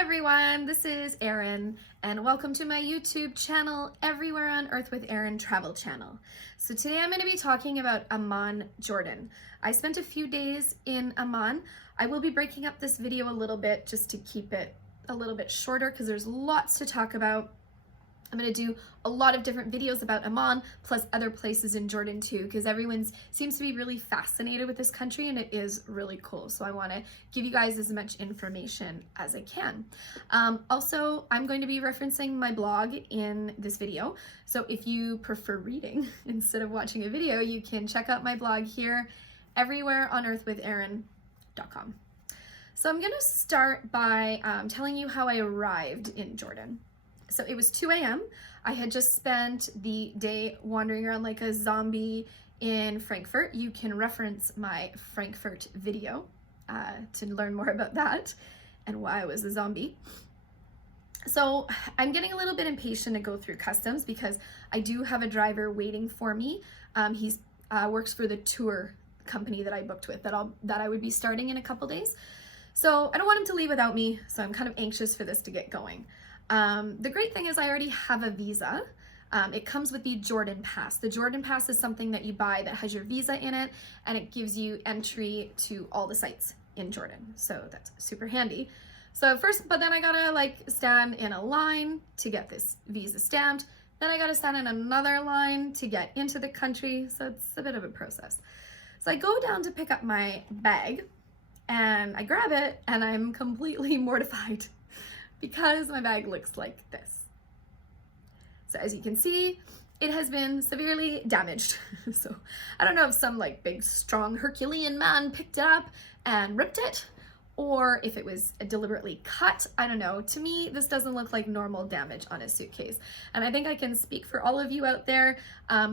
everyone, this is Erin and welcome to my YouTube channel, Everywhere on Earth with Erin Travel Channel. So today I'm going to be talking about Amman, Jordan. I spent a few days in Amman. I will be breaking up this video a little bit just to keep it a little bit shorter because there's lots to talk about. I'm going to do a lot of different videos about Amman plus other places in Jordan too, because everyone seems to be really fascinated with this country and it is really cool. So I want to give you guys as much information as I can. Also, I'm going to be referencing my blog in this video. So if you prefer reading instead of watching a video, you can check out my blog here, everywhereonearthwitherin.com. So I'm going to start by telling you how I arrived in Jordan. So it was 2 a.m. I had just spent the day wandering around like a zombie in Frankfurt. You can reference my Frankfurt video to learn more about that and why I was a zombie. So I'm getting a little bit impatient to go through customs because I do have a driver waiting for me. He works for the tour company that I booked with that I would be starting in a couple days. So I don't want him to leave without me, so I'm kind of anxious for this to get going. The great thing is I already have a visa. It comes with the Jordan Pass. The Jordan Pass is something that you buy that has your visa in it, and it gives you entry to all the sites in Jordan. So that's super handy. So but then I gotta like stand in a line to get this visa stamped. Then I gotta stand in another line to get into the country. So it's a bit of a process. So I go down to pick up my bag and I grab it and I'm completely mortified because my bag looks like this. So as you can see, it has been severely damaged. So I don't know if some like big strong Herculean man picked it up and ripped it, or if it was deliberately cut. I don't know. To me, this doesn't look like normal damage on a suitcase. And I think I can speak for all of you out there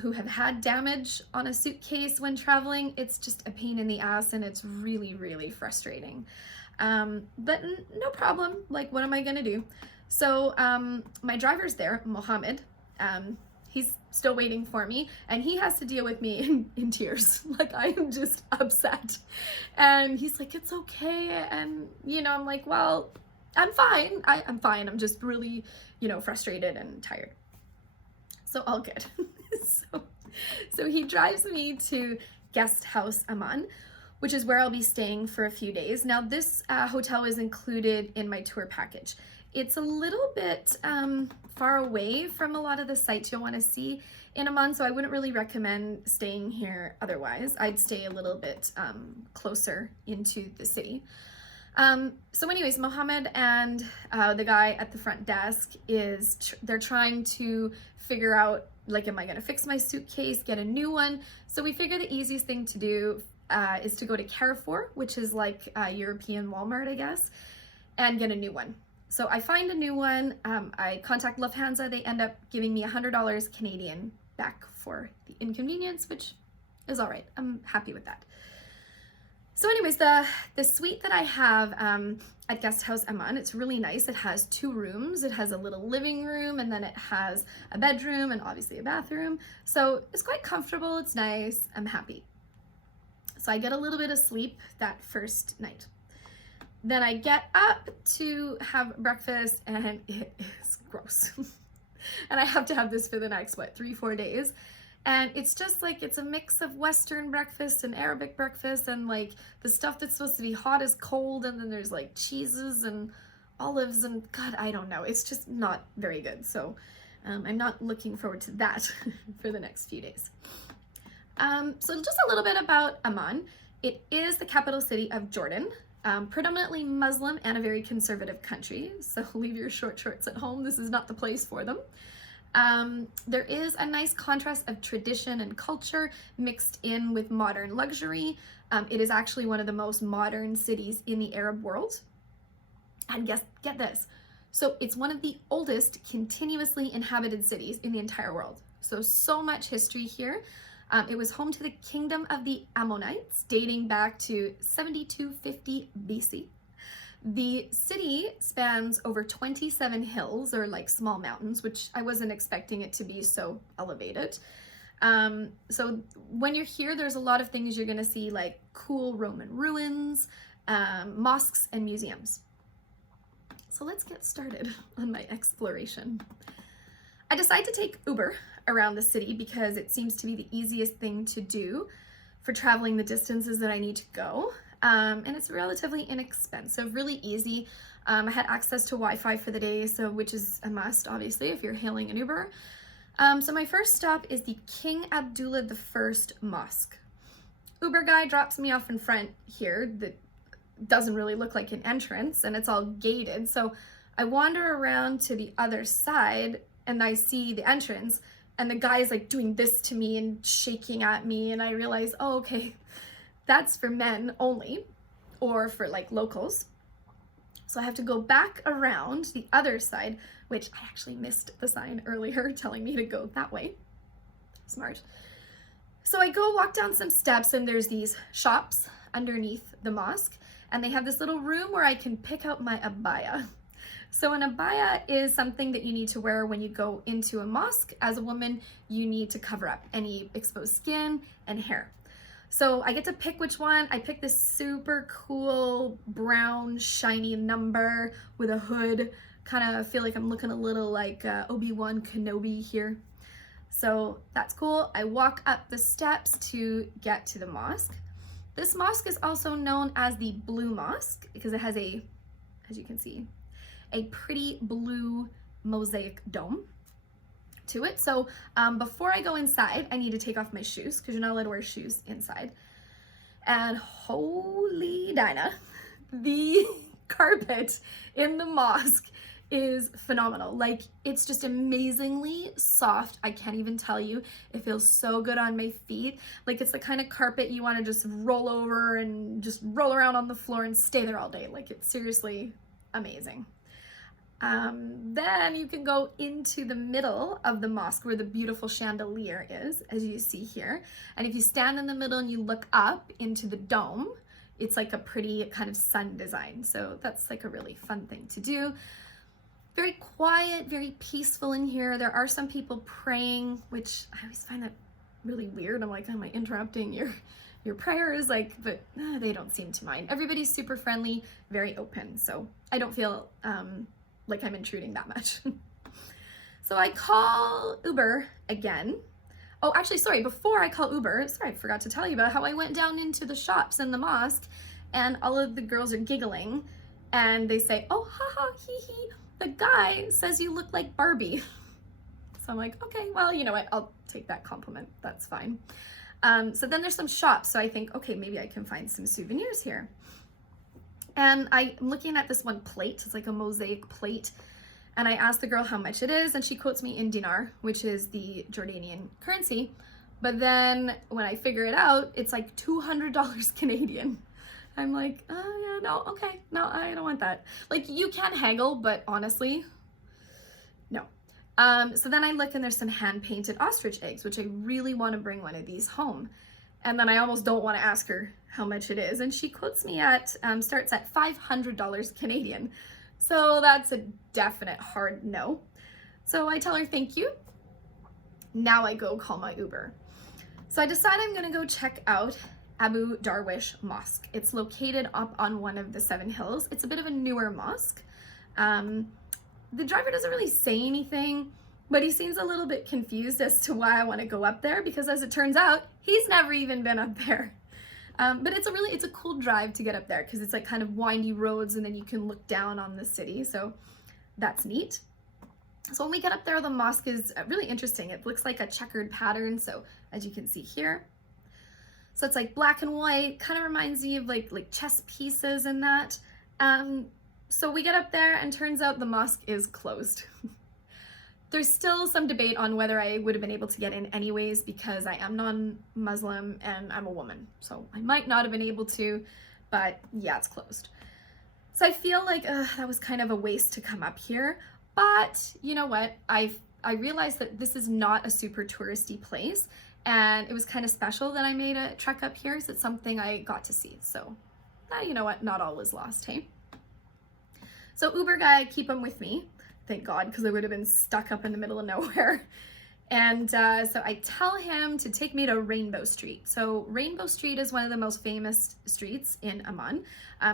who have had damage on a suitcase when traveling. It's just a pain in the ass and it's really, really frustrating. But no problem, like what am I gonna do? So my driver's there, Mohammed, he's still waiting for me and he has to deal with me in tears. Like I am just upset and he's like, it's okay. And you know, I'm like, well, I'm fine. I'm fine. I'm just really, you know, frustrated and tired. So all good. So he drives me to Guest House Amman, which is where I'll be staying for a few days. Now this hotel is included in my tour package. It's a little bit far away from a lot of the sites you'll want to see in Amman, so I wouldn't really recommend staying here otherwise. I'd stay a little bit closer into the city. So anyways, Mohammed and the guy at the front desk they're trying to figure out, like, am I gonna fix my suitcase, get a new one? So we figure the easiest thing to do is to go to Carrefour, which is like a European Walmart, I guess, and get a new one. So I find a new one, I contact Lufthansa, they end up giving me $100 Canadian back for the inconvenience, which is all right. I'm happy with that. So anyways, the suite that I have at Guest House Amman, it's really nice. It has 2 rooms. It has a little living room and then it has a bedroom and obviously a bathroom. So it's quite comfortable, it's nice, I'm happy. So I get a little bit of sleep that first night. Then I get up to have breakfast and it is gross. And I have to have this for the next, 3-4 days. And it's just like, it's a mix of Western breakfast and Arabic breakfast, and like the stuff that's supposed to be hot is cold, and then there's like cheeses and olives and God, I don't know. It's just not very good. So I'm not looking forward to that for the next few days. So just a little bit about Amman. It is the capital city of Jordan, predominantly Muslim and a very conservative country. So leave your short shorts at home. This is not the place for them. There is a nice contrast of tradition and culture mixed in with modern luxury. It is actually one of the most modern cities in the Arab world. And get this. So it's one of the oldest continuously inhabited cities in the entire world. So much history here. It was home to the kingdom of the Ammonites, dating back to 7250 BC. The city spans over 27 hills, or like small mountains, which I wasn't expecting it to be so elevated. So when you're here, there's a lot of things you're gonna see, like cool Roman ruins, mosques, and museums. So let's get started on my exploration. I decided to take Uber around the city because it seems to be the easiest thing to do for traveling the distances that I need to go. And it's relatively inexpensive, really easy. I had access to Wi-Fi for the day, so which is a must, obviously, if you're hailing an Uber. So my first stop is the King Abdullah I Mosque. Uber guy drops me off in front here that doesn't really look like an entrance, and it's all gated. So I wander around to the other side and I see the entrance, and the guy is like doing this to me and shaking at me, and I realize, oh, okay, that's for men only, or for like locals. So I have to go back around the other side, which I actually missed the sign earlier telling me to go that way. Smart. So I go walk down some steps, and there's these shops underneath the mosque, and they have this little room where I can pick out my abaya. So an abaya is something that you need to wear when you go into a mosque. As a woman, you need to cover up any exposed skin and hair. So I get to pick which one. I picked this super cool brown shiny number with a hood. Kind of feel like I'm looking a little like Obi-Wan Kenobi here. So that's cool. I walk up the steps to get to the mosque. This mosque is also known as the Blue Mosque because it has a, as you can see, a pretty blue mosaic dome to it. So before I go inside, I need to take off my shoes because you're not allowed to wear shoes inside. And holy Dinah, the carpet in the mosque is phenomenal. Like, it's just amazingly soft. I can't even tell you. It feels so good on my feet. Like, it's the kind of carpet you want to just roll over and just roll around on the floor and stay there all day. Like, it's seriously amazing. Then you can go into the middle of the mosque where the beautiful chandelier is, as you see here. And if you stand in the middle and you look up into the dome, it's like a pretty kind of sun design. So that's like a really fun thing to do. Very quiet, very peaceful in here. There are some people praying, which I always find that really weird. I'm like, am I interrupting your prayers? Like, but they don't seem to mind. Everybody's super friendly, very open. So I don't feel like I'm intruding that much. So I call Uber again. Oh, actually, sorry, before I call Uber, sorry, I forgot to tell you about how I went down into the shops in the mosque, and all of the girls are giggling, and they say, oh, haha, hee hee, the guy says you look like Barbie. So I'm like, okay, well, you know what, I'll take that compliment, that's fine. So then there's some shops, so I think, okay, maybe I can find some souvenirs here. And I'm looking at this one plate, it's like a mosaic plate, and I asked the girl how much it is, and she quotes me in dinar, which is the Jordanian currency. But then when I figure it out, it's like $200 Canadian. I'm like, oh yeah, no, okay, no, I don't want that. Like, you can haggle, but honestly, no. So then I look, and there's some hand-painted ostrich eggs, which I really want to bring one of these home. And then I almost don't want to ask her how much it is. And she quotes me at, starts at $500 Canadian. So that's a definite hard no. So I tell her thank you. Now I go call my Uber. So I decide I'm gonna go check out Abu Darwish Mosque. It's located up on one of the 7 hills. It's a bit of a newer mosque. The driver doesn't really say anything, but he seems a little bit confused as to why I want to go up there, because as it turns out, he's never even been up there. But it's a cool drive to get up there because it's like kind of windy roads, and then you can look down on the city. So that's neat. So when we get up there, the mosque is really interesting. It looks like a checkered pattern. So as you can see here, so it's like black and white, kind of reminds me of like chess pieces and that. So we get up there, and turns out the mosque is closed. There's still some debate on whether I would have been able to get in anyways, because I am non-Muslim and I'm a woman. So I might not have been able to, but yeah, it's closed. So I feel like that was kind of a waste to come up here. But you know what? I realized that this is not a super touristy place, and it was kind of special that I made a trek up here, so it's something I got to see. So you know what? Not all is lost, hey? So Uber guy, I keep him with me. Thank God, because I would have been stuck up in the middle of nowhere. And so I tell him to take me to Rainbow Street. So Rainbow Street is one of the most famous streets in Amman.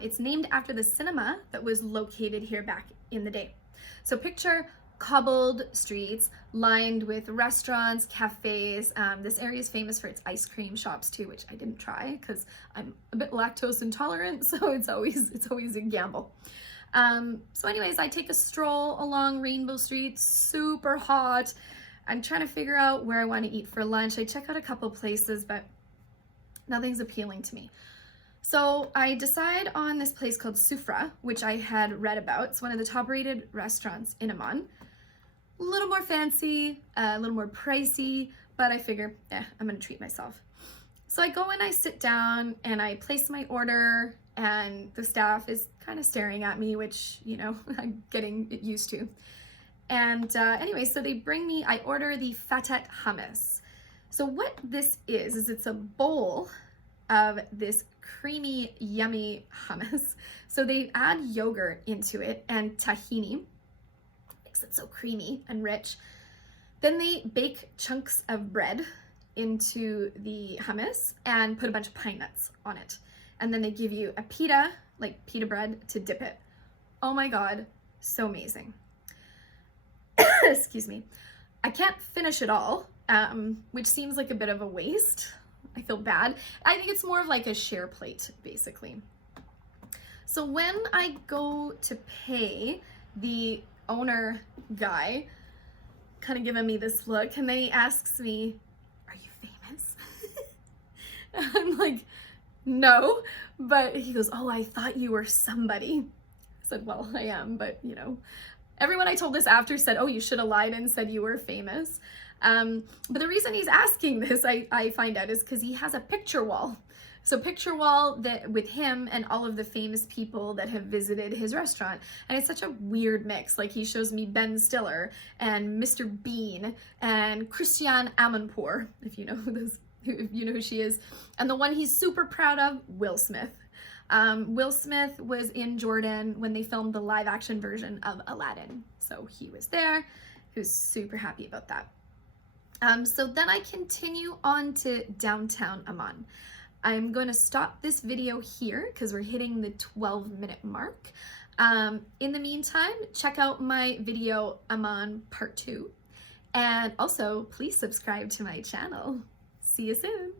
It's named after the cinema that was located here back in the day. So picture cobbled streets lined with restaurants, cafes. This area is famous for its ice cream shops too, which I didn't try because I'm a bit lactose intolerant, so it's always a gamble. So anyways, I take a stroll along Rainbow Street, super hot. I'm trying to figure out where I want to eat for lunch. I check out a couple places, but nothing's appealing to me. So I decide on this place called Sufra, which I had read about. It's one of the top rated restaurants in Amman. A little more fancy, a little more pricey, but I figure, I'm gonna treat myself. So I go and I sit down and I place my order, and the staff is kind of staring at me, which, you know, I'm getting used to. And anyway, so they bring me, I order the fatet hummus. So what this is it's a bowl of this creamy, yummy hummus. So they add yogurt into it and tahini, makes it so creamy and rich. Then they bake chunks of bread into the hummus and put a bunch of pine nuts on it. And then they give you a pita, like pita bread, to dip it. Oh my God, so amazing. Excuse me. I can't finish it all, which seems like a bit of a waste. I feel bad. I think it's more of like a share plate, basically. So when I go to pay, the owner guy kind of giving me this look, and then he asks me, "Are you famous?" I'm like, "No," but he goes, "Oh, I thought you were somebody." I said, "Well, I am, but you know." Everyone I told this after said, "Oh, you should have lied and said you were famous." But the reason he's asking this, I find out, is because he has a picture wall. So picture wall that with him and all of the famous people that have visited his restaurant. And it's such a weird mix. Like he shows me Ben Stiller and Mr. Bean and Christiane Amanpour, if you know who she is. And the one he's super proud of, Will Smith. Will Smith was in Jordan when they filmed the live action version of Aladdin. So he was there. He was super happy about that. So then I continue on to downtown Amman. I'm going to stop this video here because we're hitting the 12-minute mark. In the meantime, check out my video Amman Part 2. And also, please subscribe to my channel. See you soon.